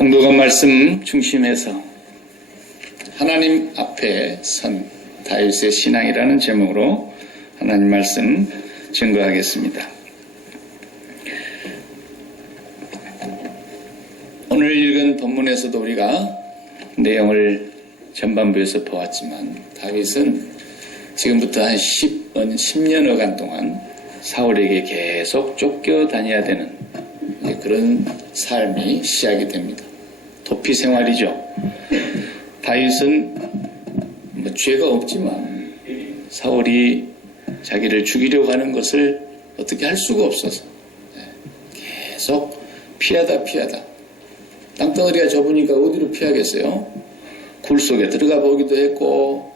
봉독한 말씀 중심해서 하나님 앞에 선 다윗의 신앙이라는 제목으로 하나님 말씀 증거하겠습니다. 오늘 읽은 본문에서도 우리가 내용을 전반부에서 보았지만 다윗은 지금부터 한 10년여간 동안 사울에게 계속 쫓겨다녀야 되는 그런 삶이 시작이 됩니다. 도피 생활이죠. 다윗은 죄가 없지만 사울이 자기를 죽이려고 하는 것을 어떻게 할 수가 없어서 계속 피하다 땅덩어리가 좁으니까 어디로 피하겠어요? 굴 속에 들어가 보기도 했고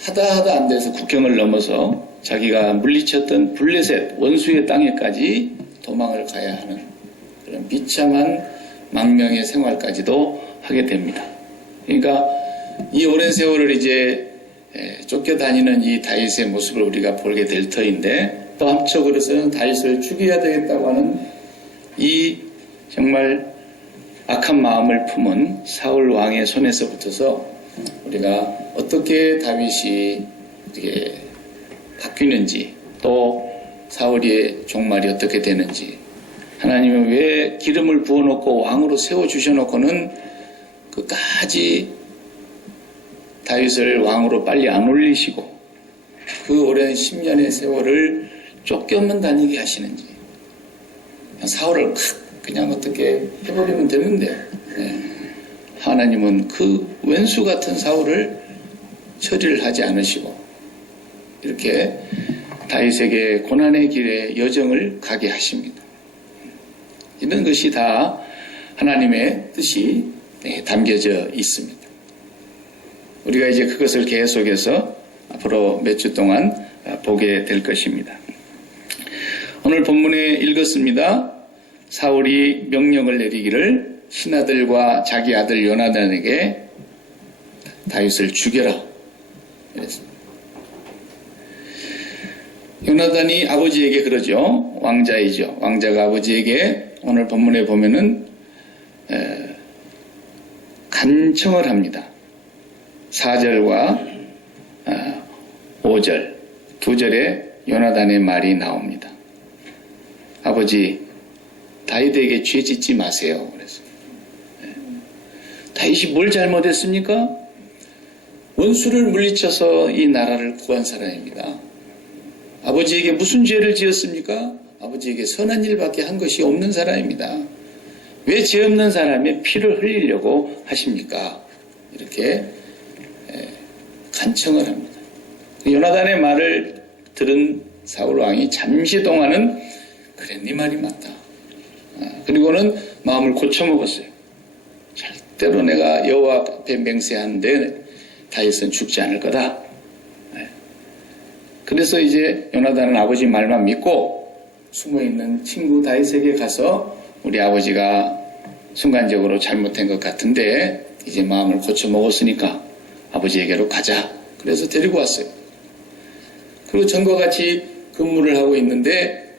하다 안 돼서 국경을 넘어서 자기가 물리쳤던 블레셋 원수의 땅에까지 도망을 가야 하는 그런 비참한 망명의 생활까지도 하게 됩니다. 그러니까 이 오랜 세월을 이제 쫓겨다니는 이 다윗의 모습을 우리가 보게 될 터인데 또 한쪽으로서는 다윗을 죽여야 되겠다고 하는 이 정말 악한 마음을 품은 사울 왕의 손에서 붙어서 우리가 어떻게 다윗이 이렇게 바뀌는지 또 사울의 종말이 어떻게 되는지 하나님은 왜 기름을 부어놓고 왕으로 세워주셔놓고는 끝까지 다윗을 왕으로 빨리 안 올리시고 그 오랜 10년의 세월을 쫓겨만 다니게 하시는지 사울을 그냥 어떻게 해버리면 되는데 하나님은 그 왼수 같은 사울을 처리를 하지 않으시고 이렇게 다윗에게 고난의 길에 여정을 가게 하십니다. 이런 것이 다 하나님의 뜻이 담겨져 있습니다. 우리가 이제 그것을 계속해서 앞으로 몇 주 동안 보게 될 것입니다. 오늘 본문에 읽었습니다. 사울이 명령을 내리기를 신하들과 자기 아들 요나단에게 다윗을 죽여라 이랬습니다. 요나단이 아버지에게 그러죠. 왕자이죠. 왕자가 아버지에게 오늘 본문에 보면은 간청을 합니다. 4절과 5절 두 절에 요나단의 말이 나옵니다. 아버지 다윗에게 죄 짓지 마세요. 그래서 다윗이 뭘 잘못했습니까? 원수를 물리쳐서 이 나라를 구한 사람입니다. 아버지에게 무슨 죄를 지었습니까? 아버지에게 선한 일밖에 한 것이 없는 사람입니다. 왜 죄 없는 사람의 피를 흘리려고 하십니까? 이렇게 간청을 합니다. 요나단의 말을 들은 사울 왕이 잠시 동안은 그래 네 말이 맞다. 그리고는 마음을 고쳐먹었어요. 절대로 내가 여호와 앞에 맹세하는데 다윗은 죽지 않을 거다. 그래서 이제 요나단은 아버지 말만 믿고 숨어있는 친구 다윗에게 가서 우리 아버지가 순간적으로 잘못한 것 같은데 이제 마음을 고쳐먹었으니까 아버지에게로 가자. 그래서 데리고 왔어요. 그리고 전과 같이 근무를 하고 있는데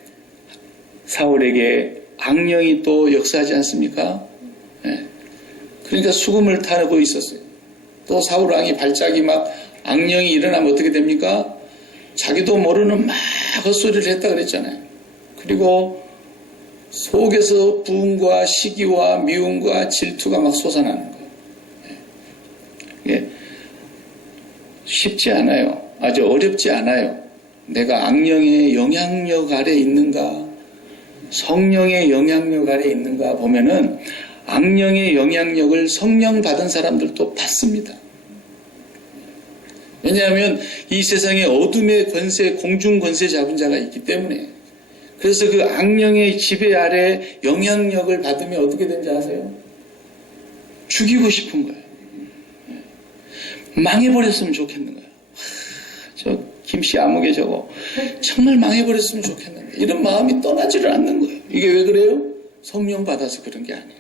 사울에게 악령이 또 역사하지 않습니까? 그러니까 수금을 타고 있었어요. 또 사울 왕이 발작이 막 악령이 일어나면 어떻게 됩니까? 자기도 모르는 막 헛소리를 했다 그랬잖아요. 그리고 속에서 부흥과 시기와 미움과 질투가 막 솟아나는 거예요. 이게 쉽지 않아요. 아주 어렵지 않아요. 내가 악령의 영향력 아래 있는가 성령의 영향력 아래 있는가 보면은 악령의 영향력을 성령 받은 사람들도 받습니다. 왜냐하면 이 세상에 어둠의 권세, 공중 권세 잡은 자가 있기 때문에 그래서 그 악령의 지배 아래 영향력을 받으면 어떻게 되는지 아세요? 죽이고 싶은 거예요. 망해버렸으면 좋겠는 거예요. 저 김씨 아무개 저거 정말 망해버렸으면 좋겠는데 이런 마음이 떠나지를 않는 거예요. 이게 왜 그래요? 성령 받아서 그런 게 아니에요.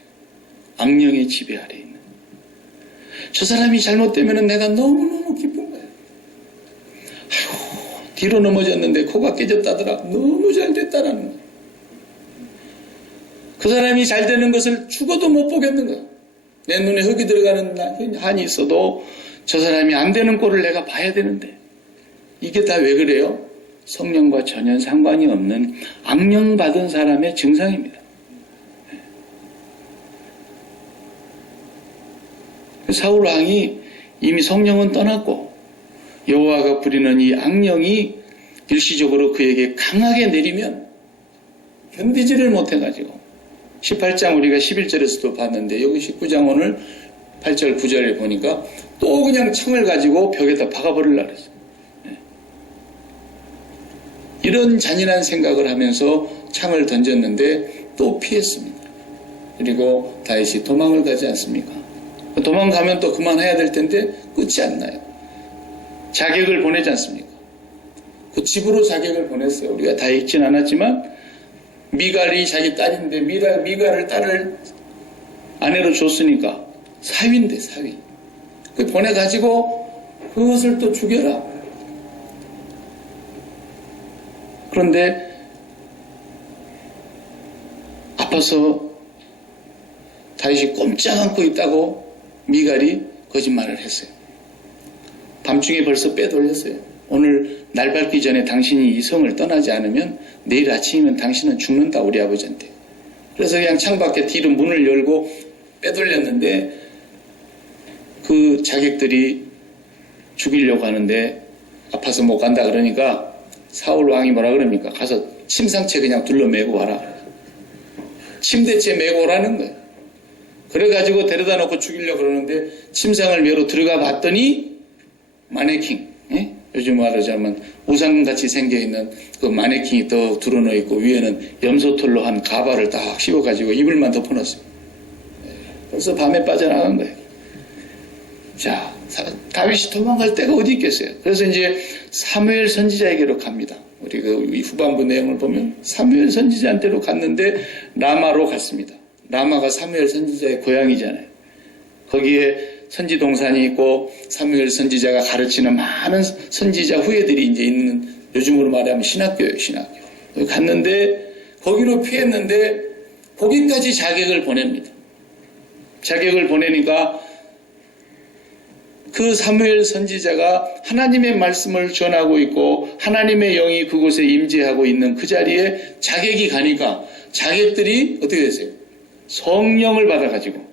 악령의 지배 아래 있는. 저 사람이 잘못되면 내가 너무너무 기쁜 거예요. 아이고, 뒤로 넘어졌는데 코가 깨졌다더라. 너무 잘 됐다라는 거예요. 그 사람이 잘 되는 것을 죽어도 못 보겠는 거예요. 내 눈에 흙이 들어가는 한이 있어도 저 사람이 안 되는 꼴을 내가 봐야 되는데 이게 다 왜 그래요? 성령과 전혀 상관이 없는 악령받은 사람의 증상입니다. 사울 왕이 이미 성령은 떠났고 여호와가 부리는 이 악령이 일시적으로 그에게 강하게 내리면 견디지를 못해가지고 18장 우리가 11절에서도 봤는데 여기 19장 오늘 8절 9절에 보니까 또 그냥 창을 가지고 벽에다 박아버리려고 그랬어요. 이런 잔인한 생각을 하면서 창을 던졌는데 또 피했습니다. 그리고 다윗이 도망을 가지 않습니까? 도망가면 또 그만해야 될 텐데 끝이 안 나요. 자객을 보내지 않습니까? 그 집으로 자객을 보냈어요. 우리가 다 읽진 않았지만 미갈이 자기 딸인데 미갈을 딸을 아내로 줬으니까 사위인데 사위. 그 보내가지고 그것을 또 죽여라. 그런데 아파서 다윗이 꼼짝 않고 있다고 미갈이 거짓말을 했어요. 밤중에 벌써 빼돌렸어요. 오늘 날 밝기 전에 당신이 이 성을 떠나지 않으면 내일 아침이면 당신은 죽는다 우리 아버지한테. 그래서 그냥 창밖에 뒤로 문을 열고 빼돌렸는데 그 자객들이 죽이려고 하는데 아파서 못 간다 그러니까 사울 왕이 뭐라 그럽니까? 가서 침상채 그냥 둘러매고 와라. 침대채 메고 오라는 거예요. 그래가지고 데려다 놓고 죽이려고 그러는데 침상을 메러 들어가 봤더니 마네킹, 예? 요즘 말하자면 우상같이 생겨있는 그 마네킹이 더 드러나 있고 위에는 염소털로 한 가발을 딱 씌워가지고 이불만 덮어놨어요. 벌써 밤에 빠져나간 거예요. 자, 다윗이 도망갈 데가 어디 있겠어요? 그래서 이제 사무엘 선지자에게로 갑니다. 우리 그 후반부 내용을 보면 사무엘 선지자한테로 갔는데 라마로 갔습니다. 라마가 사무엘 선지자의 고향이잖아요. 거기에 선지 동산이 있고 사무엘 선지자가 가르치는 많은 선지자 후예들이 이제 있는 요즘으로 말하면 신학교예요, 신학교. 갔는데 거기로 피했는데 거기까지 자객을 보냅니다. 자객을 보내니까 그 사무엘 선지자가 하나님의 말씀을 전하고 있고 하나님의 영이 그곳에 임재하고 있는 그 자리에 자객이 가니까 자객들이 어떻게 됐어요? 성령을 받아가지고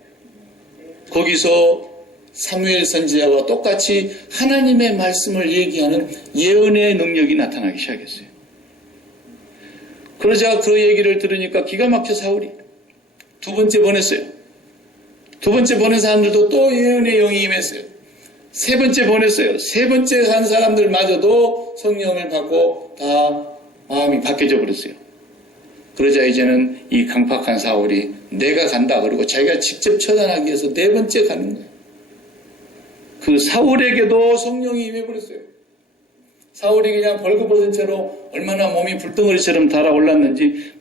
거기서 사무엘 선지자와 똑같이 하나님의 말씀을 얘기하는 예언의 능력이 나타나기 시작했어요. 그러자 그 얘기를 들으니까 기가 막혀 사울이 두 번째 보냈어요. 두 번째 보낸 사람들도 또 예언의 영이 임했어요. 세 번째 보냈어요. 세 번째 한 사람들마저도 성령을 받고 다 마음이 바뀌어져 버렸어요. 그러자 이제는 이 강팍한 사울이 내가 간다 그러고 자기가 직접 처단하기 위해서 네 번째 가는 거예요. 그 사울에게도 성령이 임해버렸어요. 사울이 그냥 벌거벗은 채로 얼마나 몸이 불덩어리처럼 달아올랐는지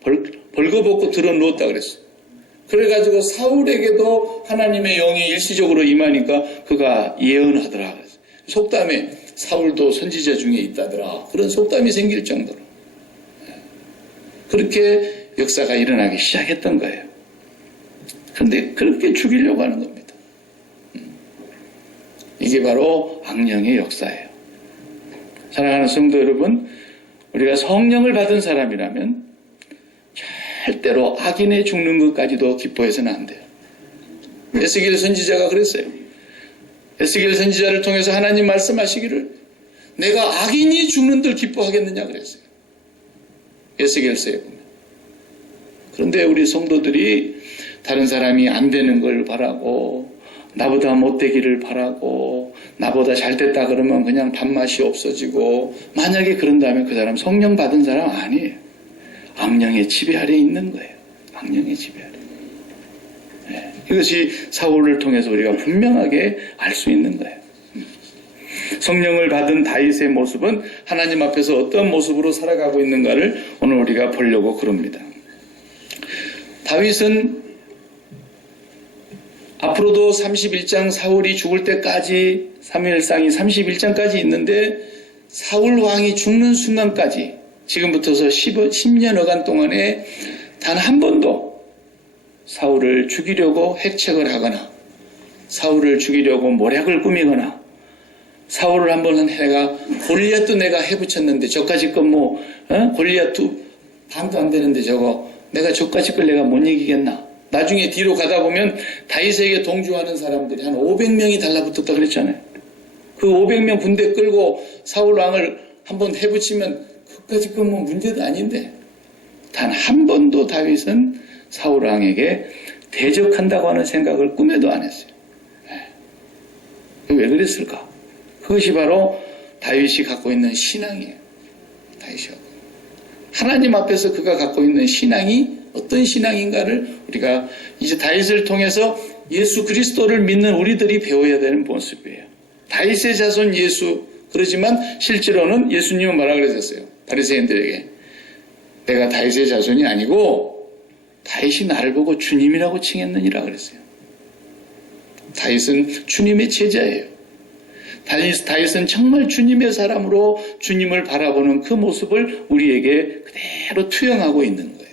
벌거벗고 들어누웠다 그랬어요. 그래가지고 사울에게도 하나님의 영이 일시적으로 임하니까 그가 예언하더라 그랬어요. 속담에 사울도 선지자 중에 있다더라. 그런 속담이 생길 정도로. 그렇게 역사가 일어나기 시작했던 거예요. 그런데 그렇게 죽이려고 하는 겁니다. 이게 바로 악령의 역사예요. 사랑하는 성도 여러분, 우리가 성령을 받은 사람이라면 절대로 악인의 죽는 것까지도 기뻐해서는 안 돼요. 에스겔 선지자가 그랬어요. 에스겔 선지자를 통해서 하나님 말씀하시기를 내가 악인이 죽는들 기뻐하겠느냐 그랬어요. 에스겔서에 보면. 그런데 우리 성도들이 다른 사람이 안 되는 걸 바라고 나보다 못되기를 바라고 나보다 잘됐다 그러면 그냥 밥맛이 없어지고 만약에 그런다면 그 사람 성령 받은 사람 아니에요. 악령의 지배 아래 있는 거예요. 악령의 지배 아래. 네. 이것이 사울을 통해서 우리가 분명하게 알 수 있는 거예요. 성령을 받은 다윗의 모습은 하나님 앞에서 어떤 모습으로 살아가고 있는가를 오늘 우리가 보려고 그럽니다. 다윗은 앞으로도 31장 사울이 죽을 때까지 사무엘상이 31장까지 있는데 사울 왕이 죽는 순간까지 지금부터서 10년여간 동안에 단 한 번도 사울을 죽이려고 핵책을 하거나 사울을 죽이려고 모략을 꾸미거나 사울을 한번 내가 골리앗도 내가 해붙였는데 저까지 건 골리앗도 반도 안 되는데 저거 내가 저까지 걸 내가 못 이기겠나. 나중에 뒤로 가다 보면 다윗에게 동조하는 사람들이 한 500명이 달라붙었다 그랬잖아요. 그 500명 군대 끌고 사울 왕을 한번 해붙이면 그까지 건 문제도 아닌데 단 한 번도 다윗은 사울 왕에게 대적한다고 하는 생각을 꿈에도 안 했어요. 왜 그랬을까? 그것이 바로 다윗이 갖고 있는 신앙이에요. 하나님 앞에서 그가 갖고 있는 신앙이 어떤 신앙인가를 우리가 이제 다윗을 통해서 예수 그리스도를 믿는 우리들이 배워야 되는 모습이에요. 다윗의 자손 예수, 그러지만 실제로는 예수님은 뭐라 그러셨어요? 바리새인들에게 내가 다윗의 자손이 아니고 다윗이 나를 보고 주님이라고 칭했느니라 그랬어요. 다윗은 주님의 제자예요. 다윗은 정말 주님의 사람으로 주님을 바라보는 그 모습을 우리에게 그대로 투영하고 있는 거예요.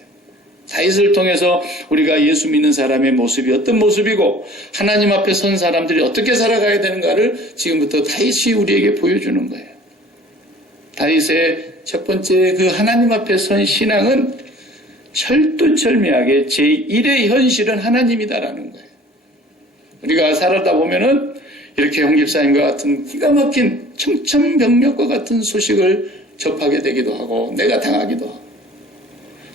다윗을 통해서 우리가 예수 믿는 사람의 모습이 어떤 모습이고 하나님 앞에 선 사람들이 어떻게 살아가야 되는가를 지금부터 다윗이 우리에게 보여주는 거예요. 다윗의 첫 번째 그 하나님 앞에 선 신앙은 철두철미하게 제1의 현실은 하나님이다라는 거예요. 우리가 살아다 보면은 이렇게 홍 집사님과 같은 기가 막힌 청천벽력과 같은 소식을 접하게 되기도 하고 내가 당하기도 하고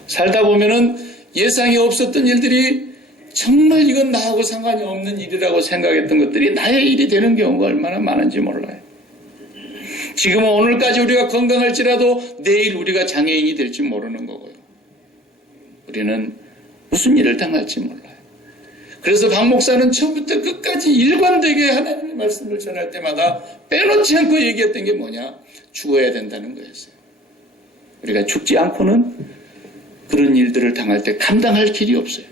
살다 보면은 예상이 없었던 일들이 정말 이건 나하고 상관이 없는 일이라고 생각했던 것들이 나의 일이 되는 경우가 얼마나 많은지 몰라요. 지금은 오늘까지 우리가 건강할지라도 내일 우리가 장애인이 될지 모르는 거고요. 우리는 무슨 일을 당할지 몰라요. 그래서 박 목사는 처음부터 끝까지 일관되게 하나님의 말씀을 전할 때마다 빼놓지 않고 얘기했던 게 뭐냐? 죽어야 된다는 거였어요. 우리가 죽지 않고는 그런 일들을 당할 때 감당할 길이 없어요.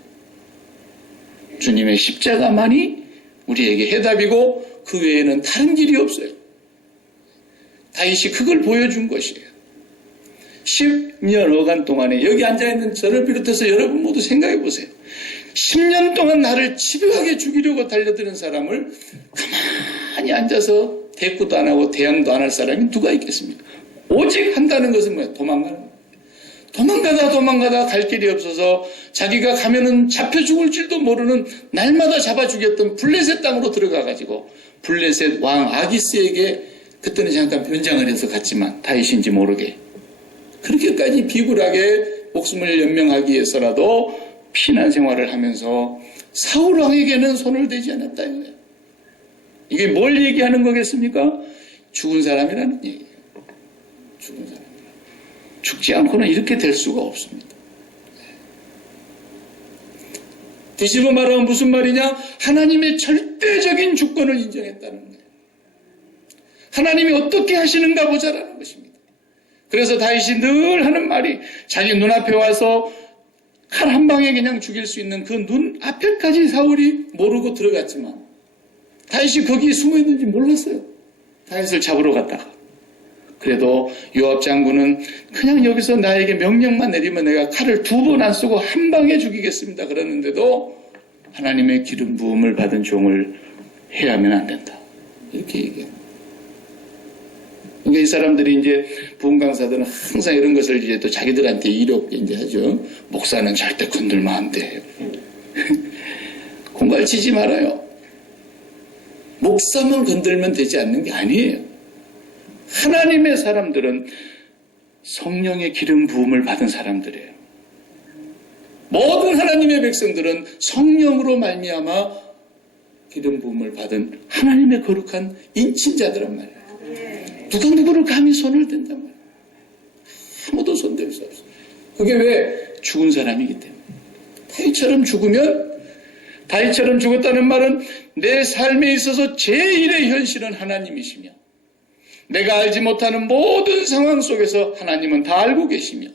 주님의 십자가만이 우리에게 해답이고 그 외에는 다른 길이 없어요. 다윗이 그걸 보여준 것이에요. 10년 어간 동안에 여기 앉아있는 저를 비롯해서 여러분 모두 생각해 보세요. 10년 동안 나를 집요하게 죽이려고 달려드는 사람을 가만히 앉아서 대꾸도 안 하고 대항도 안 할 사람이 누가 있겠습니까? 오직 한다는 것은 뭐예요? 도망가는 거예요. 도망가다 갈 길이 없어서 자기가 가면은 잡혀 죽을 줄도 모르는 날마다 잡아 죽였던 블레셋 땅으로 들어가가지고 블레셋 왕 아기스에게 그때는 잠깐 변장을 해서 갔지만 다윗인지 모르게 그렇게까지 비굴하게 목숨을 연명하기 위해서라도 피난 생활을 하면서 사울 왕에게는 손을 대지 않았다 이거예요. 이게 뭘 얘기하는 거겠습니까? 죽은 사람이라는 얘기예요. 죽은 사람. 죽지 않고는 이렇게 될 수가 없습니다. 뒤집어 말하면 무슨 말이냐? 하나님의 절대적인 주권을 인정했다는 거예요. 하나님이 어떻게 하시는가 보자라는 것입니다. 그래서 다윗이 늘 하는 말이 자기 눈앞에 와서 칼 한 방에 그냥 죽일 수 있는 그 눈 앞에까지 사울이 모르고 들어갔지만 다윗이 거기에 숨어 있는지 몰랐어요. 다윗을 잡으러 갔다가. 그래도 요압 장군은 그냥 여기서 나에게 명령만 내리면 내가 칼을 2번 안 쓰고 한 방에 죽이겠습니다. 그랬는데도 하나님의 기름 부음을 받은 종을 해하면 안 된다. 이렇게 얘기해요. 그러니까 이 사람들이 이제 부흥 강사들은 항상 이런 것을 이제 또 자기들한테 이롭게 이제 하죠. 목사는 절대 건들면 안 돼. 공갈치지 말아요. 목사만 건들면 되지 않는 게 아니에요. 하나님의 사람들은 성령의 기름 부음을 받은 사람들이에요. 모든 하나님의 백성들은 성령으로 말미암아 기름 부음을 받은 하나님의 거룩한 인친자들란 말이에요. 누가 누구를 감히 손을 댄단 말이에요. 아무도 손댈 수 없어요. 그게 왜? 죽은 사람이기 때문에. 다윗처럼 죽었다는 말은 내 삶에 있어서 제1의 현실은 하나님이시며 내가 알지 못하는 모든 상황 속에서 하나님은 다 알고 계시며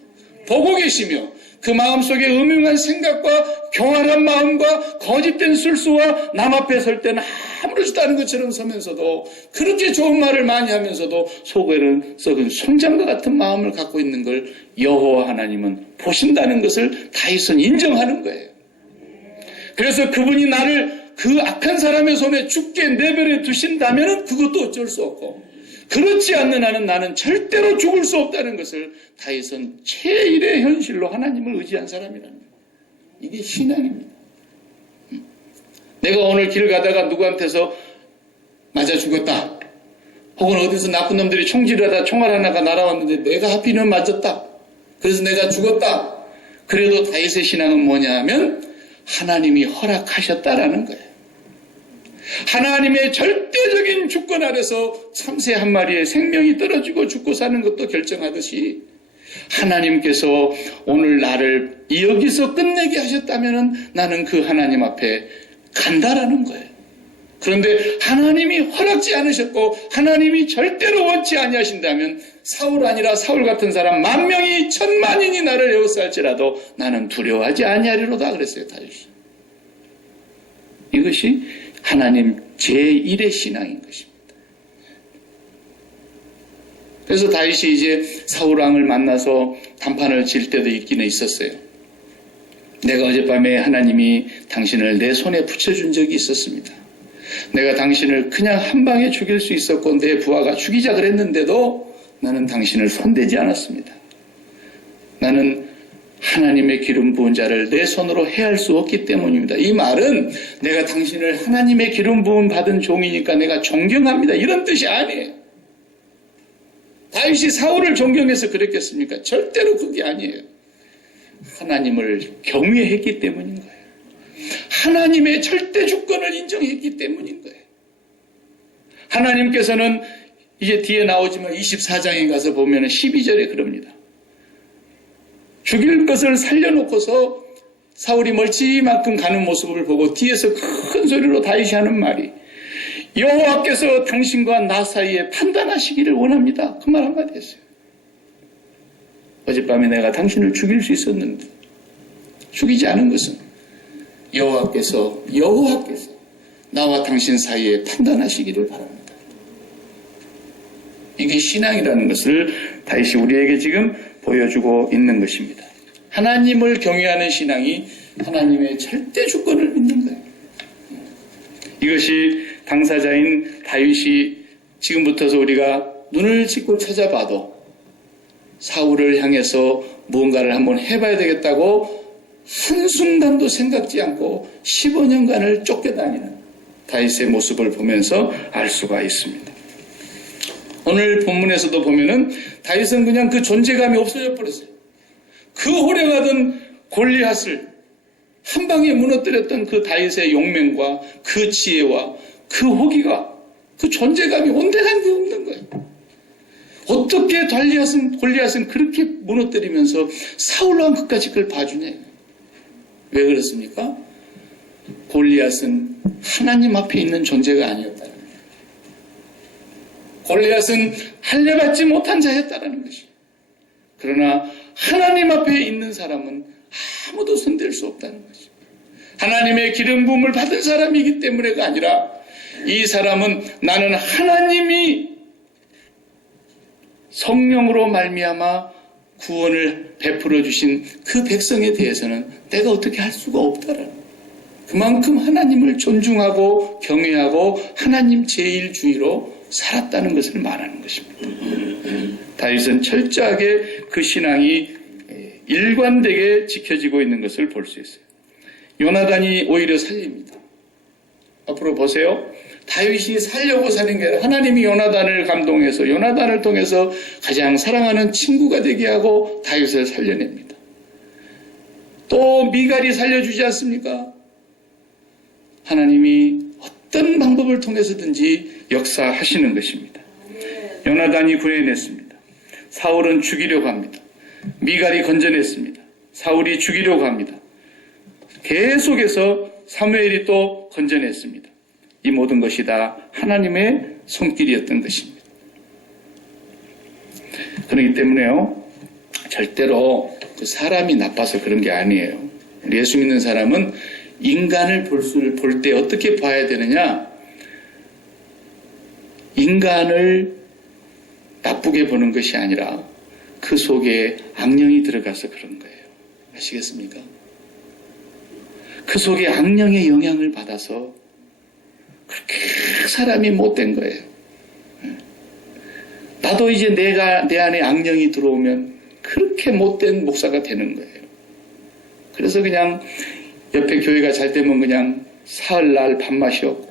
보고 계시며 그 마음속에 음흉한 생각과 교활한 마음과 거짓된 술수와 남 앞에 설 때는 아무렇지도 않은 것처럼 서면서도 그렇게 좋은 말을 많이 하면서도 속에는 썩은 송장과 같은 마음을 갖고 있는 걸 여호와 하나님은 보신다는 것을 다윗은 인정하는 거예요. 그래서 그분이 나를 그 악한 사람의 손에 죽게 내버려 두신다면 그것도 어쩔 수 없고, 그렇지 않는 한은 나는 절대로 죽을 수 없다는 것을 다윗은 제1의 현실로 하나님을 의지한 사람이라는 거예요. 이게 신앙입니다. 내가 오늘 길 가다가 누구한테서 맞아 죽었다, 혹은 어디서 나쁜 놈들이 총질하다 총알 하나가 날아왔는데 내가 하필이면 맞았다, 그래서 내가 죽었다. 그래도 다윗의 신앙은 뭐냐 하면 하나님이 허락하셨다라는 거예요. 하나님의 절대적인 주권 아래서 참새 한 마리의 생명이 떨어지고 죽고 사는 것도 결정하듯이 하나님께서 오늘 나를 여기서 끝내게 하셨다면 나는 그 하나님 앞에 간다라는 거예요. 그런데 하나님이 허락지 않으셨고 하나님이 절대로 원치 아니하신다면 사울 아니라 사울 같은 사람 10,000명이 10,000,000인이 나를 에워싸할지라도 나는 두려워하지 아니하리로다 그랬어요, 다윗이. 이것이 하나님 제1의 신앙인 것입니다. 그래서 다윗이 이제 사울 왕을 만나서 단판을 질 때도 있기는 있었어요. 내가 어젯밤에 하나님이 당신을 내 손에 붙여준 적이 있었습니다. 내가 당신을 그냥 한 방에 죽일 수 있었고 내 부하가 죽이자 그랬는데도 나는 당신을 손대지 않았습니다. 나는 하나님의 기름 부은 자를 내 손으로 해할 수 없기 때문입니다. 이 말은 내가 당신을 하나님의 기름 부음 받은 종이니까 내가 존경합니다, 이런 뜻이 아니에요. 다윗이 사울을 존경해서 그랬겠습니까? 절대로 그게 아니에요. 하나님을 경외했기 때문인 거예요. 하나님의 절대 주권을 인정했기 때문인 거예요. 하나님께서는 이제 뒤에 나오지만 24장에 가서 보면 12절에 그럽니다. 죽일 것을 살려놓고서 사울이 멀찌만큼 가는 모습을 보고 뒤에서 큰 소리로 다윗이 하는 말이, 여호와께서 당신과 나 사이에 판단하시기를 원합니다. 그 말 한마디 했어요. 어젯밤에 내가 당신을 죽일 수 있었는데 죽이지 않은 것은 여호와께서 나와 당신 사이에 판단하시기를 바랍니다. 이게 신앙이라는 것을 다윗이 우리에게 지금 보여주고 있는 것입니다. 하나님을 경외하는 신앙이 하나님의 절대 주권을 믿는 거예요. 이것이 당사자인 다윗이 지금부터서 우리가 눈을 씻고 찾아봐도 사울을 향해서 무언가를 한번 해봐야 되겠다고 한순간도 생각지 않고 15년간을 쫓겨다니는 다윗의 모습을 보면서 알 수가 있습니다. 오늘 본문에서도 보면은 다윗은 그냥 그 존재감이 없어져 버렸어요. 그 호령하던 골리앗을 한 방에 무너뜨렸던 그 다윗의 용맹과 그 지혜와 그 호기가, 그 존재감이 온데간 게 없는 거예요. 어떻게 골리앗은 그렇게 무너뜨리면서 사울 왕 끝까지 그걸 봐주냐. 왜 그렇습니까? 골리앗은 하나님 앞에 있는 존재가 아니었다는 거예요. 골리앗은 할례받지 못한 자였다는 것이에요. 그러나 하나님 앞에 있는 사람은 아무도 손댈 수 없다는 것이죠. 하나님의 기름 부음을 받은 사람이기 때문에가 아니라 이 사람은 나는 하나님이 성령으로 말미암아 구원을 베풀어 주신 그 백성에 대해서는 내가 어떻게 할 수가 없다라는 거예요. 그만큼 하나님을 존중하고 경외하고 하나님 제1주의로 살았다는 것을 말하는 것입니다. 다윗은 철저하게 그 신앙이 일관되게 지켜지고 있는 것을 볼 수 있어요. 요나단이 오히려 살립니다. 앞으로 보세요. 다윗이 살려고 사는 게 아니라 하나님이 요나단을 감동해서 요나단을 통해서 가장 사랑하는 친구가 되게 하고 다윗을 살려냅니다. 또 미갈이 살려주지 않습니까? 하나님이 어떤 방법을 통해서든지 역사하시는 것입니다. 요나단이 구해냈습니다. 사울은 죽이려고 합니다. 미갈이 건져냈습니다. 사울이 죽이려고 합니다. 계속해서 사무엘이 또 건져냈습니다. 이 모든 것이 다 하나님의 손길이었던 것입니다. 그렇기 때문에요, 절대로 그 사람이 나빠서 그런 게 아니에요. 예수 믿는 사람은 인간을 볼 때 어떻게 봐야 되느냐? 인간을 나쁘게 보는 것이 아니라 그 속에 악령이 들어가서 그런 거예요. 아시겠습니까? 그 속에 악령의 영향을 받아서 그렇게 사람이 못된 거예요. 나도 이제 내 안에 악령이 들어오면 그렇게 못된 목사가 되는 거예요. 그래서 그냥 옆에 교회가 잘 되면 그냥 사흘날 밥맛이 없고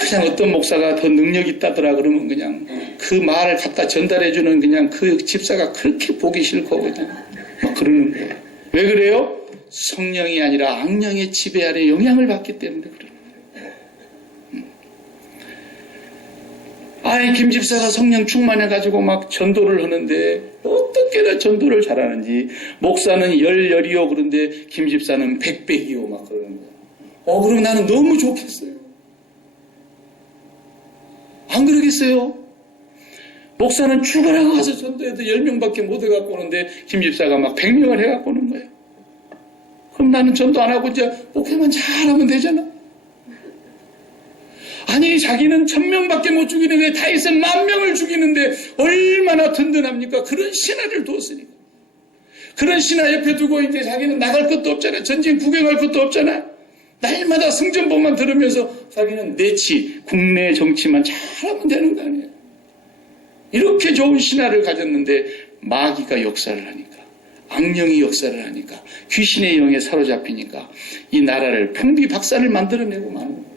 그냥 어떤 목사가 더 능력 있다더라 그러면 그냥 그 말을 갖다 전달해주는 그냥 그 집사가 그렇게 보기 싫고 그냥 막 그러는 거예요. 왜 그래요? 성령이 아니라 악령의 지배 아래 영향을 받기 때문에 그러는 거예요. 아이 김 집사가 성령 충만해가지고 막 전도를 하는데 어떻게나 전도를 잘하는지 목사는 열이요 그런데 김 집사는 백이요 막 그러는 거예요. 그럼 나는 너무 좋겠어요. 안 그러겠어요? 목사는 출근하고 가서 전도해도 10명밖에 못 해갖고 오는데 김 집사가 막 100명을 해갖고 오는 거예요. 그럼 나는 전도 안 하고 이제 목회만 잘하면 되잖아. 아니 자기는 1000명밖에 못 죽이는데 다윗은 10,000명을 죽이는데 얼마나 든든합니까? 그런 신하를 두었으니까. 그런 신하 옆에 두고 이제 자기는 나갈 것도 없잖아. 전쟁 구경할 것도 없잖아. 날마다 승전보만 들으면서 자기는 내치 국내 정치만 잘하면 되는 거 아니에요. 이렇게 좋은 신하를 가졌는데 마귀가 역사를 하니까 악령이 역사를 하니까 귀신의 영에 사로잡히니까 이 나라를 풍비박산을 만들어내고 마는 거예요.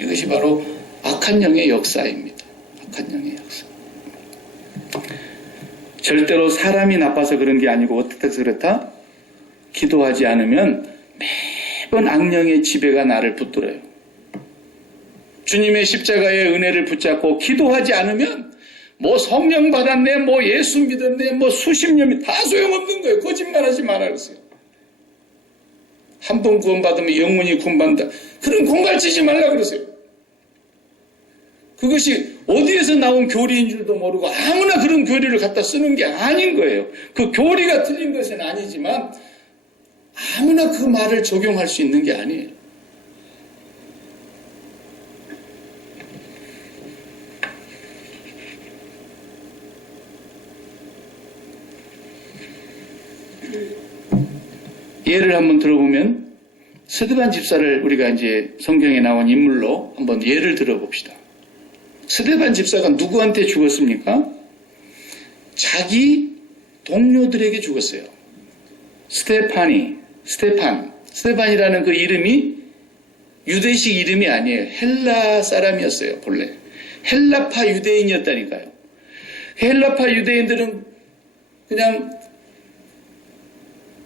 이것이 바로 악한 영의 역사입니다. 악한 영의 역사. 절대로 사람이 나빠서 그런 게 아니고 어떻게 해서 그렇다? 기도하지 않으면 매번 악령의 지배가 나를 붙들어요. 주님의 십자가의 은혜를 붙잡고 기도하지 않으면 뭐 성령 받았네, 뭐 예수 믿었네, 뭐 수십 년이 다 소용없는 거예요. 거짓말하지 말아 그랬어요. 한 번 구원받으면 영원히 구원받는다. 그런 공갈치지 말라 그러세요. 그것이 어디에서 나온 교리인 줄도 모르고 아무나 그런 교리를 갖다 쓰는 게 아닌 거예요. 그 교리가 틀린 것은 아니지만 아무나 그 말을 적용할 수 있는 게 아니에요. 예를 한번 들어보면 스데반 집사를 우리가 이제 성경에 나온 인물로 한번 예를 들어봅시다. 스데반 집사가 누구한테 죽었습니까? 자기 동료들에게 죽었어요. 스테판이라는 그 이름이 유대식 이름이 아니에요. 헬라 사람이었어요. 본래 헬라파 유대인이었다니까요. 헬라파 유대인들은 그냥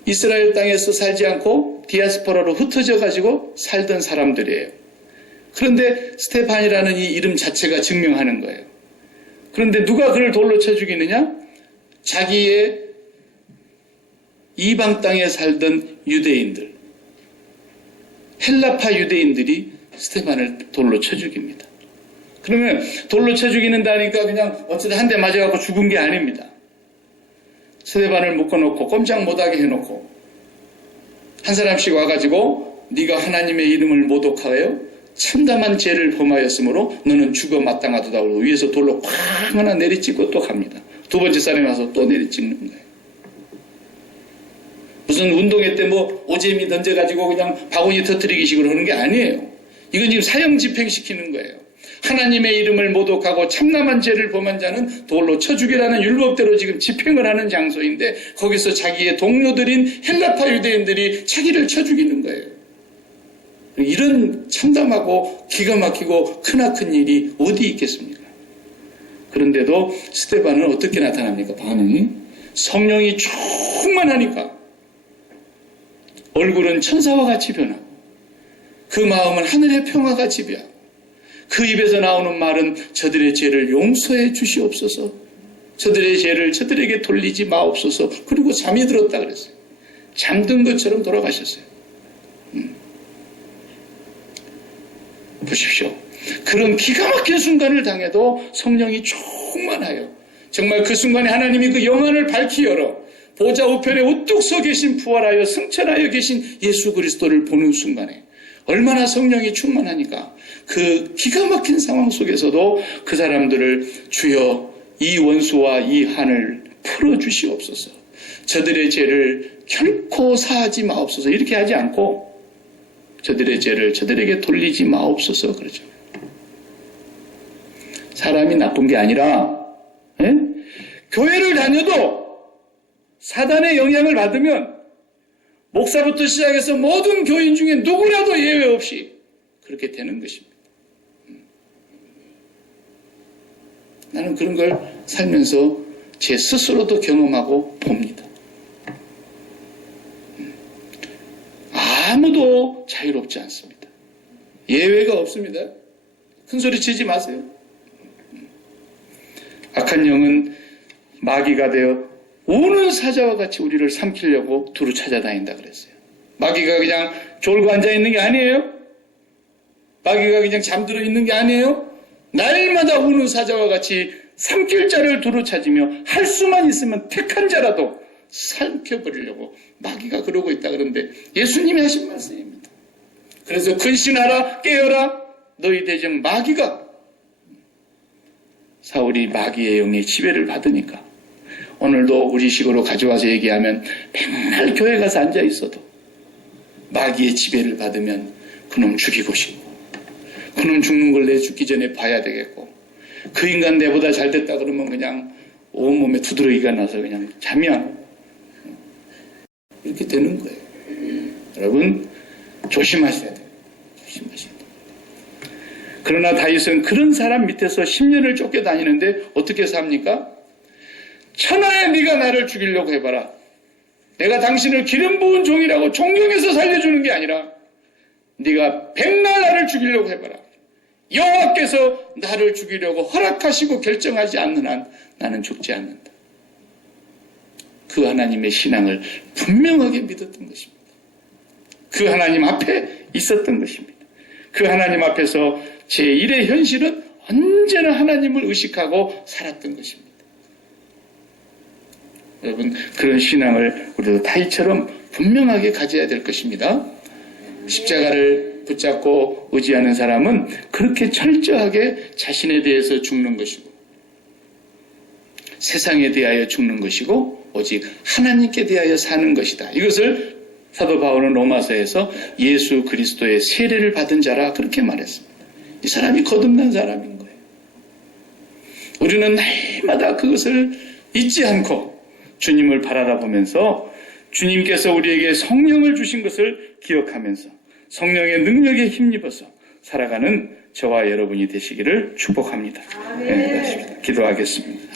이스라엘 땅에서 살지 않고 디아스포라로 흩어져 가지고 살던 사람들이에요. 그런데 스테판이라는 이 이름 자체가 증명하는 거예요. 그런데 누가 그를 돌로 쳐 죽이느냐? 자기의 이방 땅에 살던 유대인들, 헬라파 유대인들이 스테판을 돌로 쳐 죽입니다. 그러면 돌로 쳐 죽이는다니까 그냥 어쨌든 한 대 맞아갖고 죽은 게 아닙니다. 스테판을 묶어놓고 꼼짝 못하게 해놓고 한 사람씩 와가지고 네가 하나님의 이름을 모독하여 참담한 죄를 범하였으므로 너는 죽어 마땅하다 하고 위에서 돌로 쾅 하나 내리찍고 또 갑니다. 두 번째 사람이 와서 또 내리찍는 거예요. 무슨 운동회 때 뭐 오재미 던져가지고 그냥 바구니 터뜨리기 식으로 하는 게 아니에요. 이건 지금 사형 집행시키는 거예요. 하나님의 이름을 모독하고 참남한 죄를 범한 자는 돌로 쳐 죽이라는 율법대로 지금 집행을 하는 장소인데 거기서 자기의 동료들인 헬라파 유대인들이 자기를 쳐 죽이는 거예요. 이런 참담하고 기가 막히고 크나큰 일이 어디 있겠습니까? 그런데도 스데반은 어떻게 나타납니까? 반응이 성령이 충만하니까 얼굴은 천사와 같이 변하고 그 마음은 하늘의 평화가 지배하고 그 입에서 나오는 말은 저들의 죄를 용서해 주시옵소서, 저들의 죄를 저들에게 돌리지 마옵소서. 그리고 잠이 들었다 그랬어요. 잠든 것처럼 돌아가셨어요. 보십시오. 그런 기가 막힌 순간을 당해도 성령이 충만하여 정말 그 순간에 하나님이 그 영안을 밝히 열어 보좌 우편에 우뚝 서 계신 부활하여 승천하여 계신 예수 그리스도를 보는 순간에 얼마나 성령이 충만하니까 그 기가 막힌 상황 속에서도 그 사람들을 주여 이 원수와 이 한을 풀어주시옵소서, 저들의 죄를 결코 사하지 마옵소서 이렇게 하지 않고 저들의 죄를 저들에게 돌리지 마옵소서 그러죠. 사람이 나쁜 게 아니라 교회를 다녀도 사단의 영향을 받으면 목사부터 시작해서 모든 교인 중에 누구라도 예외 없이 그렇게 되는 것입니다. 나는 그런 걸 살면서 제 스스로도 경험하고 봅니다. 아무도 자유롭지 않습니다. 예외가 없습니다. 큰 소리 치지 마세요. 악한 영은 마귀가 되어 우는 사자와 같이 우리를 삼키려고 두루 찾아다닌다 그랬어요. 마귀가 그냥 졸고 앉아있는 게 아니에요. 마귀가 그냥 잠들어 있는 게 아니에요. 날마다 우는 사자와 같이 삼킬 자를 두루 찾으며 할 수만 있으면 택한 자라도 삼켜버리려고 마귀가 그러고 있다 그러는데 예수님이 하신 말씀입니다. 그래서 근신하라 깨어라 너희 대적 마귀가 사울이 마귀의 영의 지배를 받으니까 오늘도 우리식으로 가져와서 얘기하면 맨날 교회 가서 앉아 있어도 마귀의 지배를 받으면 그놈 죽이고 싶고 그놈 죽는 걸 내 죽기 전에 봐야 되겠고 그 인간 내보다 잘 됐다 그러면 그냥 온몸에 두드러기가 나서 그냥 잠이 안 오고 이렇게 되는 거예요. 여러분 조심하셔야 돼요. 조심하셔야 돼요. 그러나 다윗은 그런 사람 밑에서 10년을 쫓겨다니는데 어떻게 삽니까? 천하에 네가 나를 죽이려고 해봐라. 내가 당신을 기름 부은 종이라고 존경해서 살려주는 게 아니라 네가 백날 나를 죽이려고 해봐라. 여호와께서 나를 죽이려고 허락하시고 결정하지 않는 한 나는 죽지 않는다. 그 하나님의 신앙을 분명하게 믿었던 것입니다. 그 하나님 앞에 있었던 것입니다. 그 하나님 앞에서 제1의 현실은 언제나 하나님을 의식하고 살았던 것입니다. 여러분 그런 신앙을 우리도 다윗처럼 분명하게 가져야 될 것입니다. 십자가를 붙잡고 의지하는 사람은 그렇게 철저하게 자신에 대해서 죽는 것이고 세상에 대하여 죽는 것이고 오직 하나님께 대하여 사는 것이다. 이것을 사도 바울은 로마서에서 예수 그리스도의 세례를 받은 자라 그렇게 말했습니다. 이 사람이 거듭난 사람인 거예요. 우리는 날마다 그것을 잊지 않고 주님을 바라보면서 주님께서 우리에게 성령을 주신 것을 기억하면서 성령의 능력에 힘입어서 살아가는 저와 여러분이 되시기를 축복합니다. 네, 기도하겠습니다.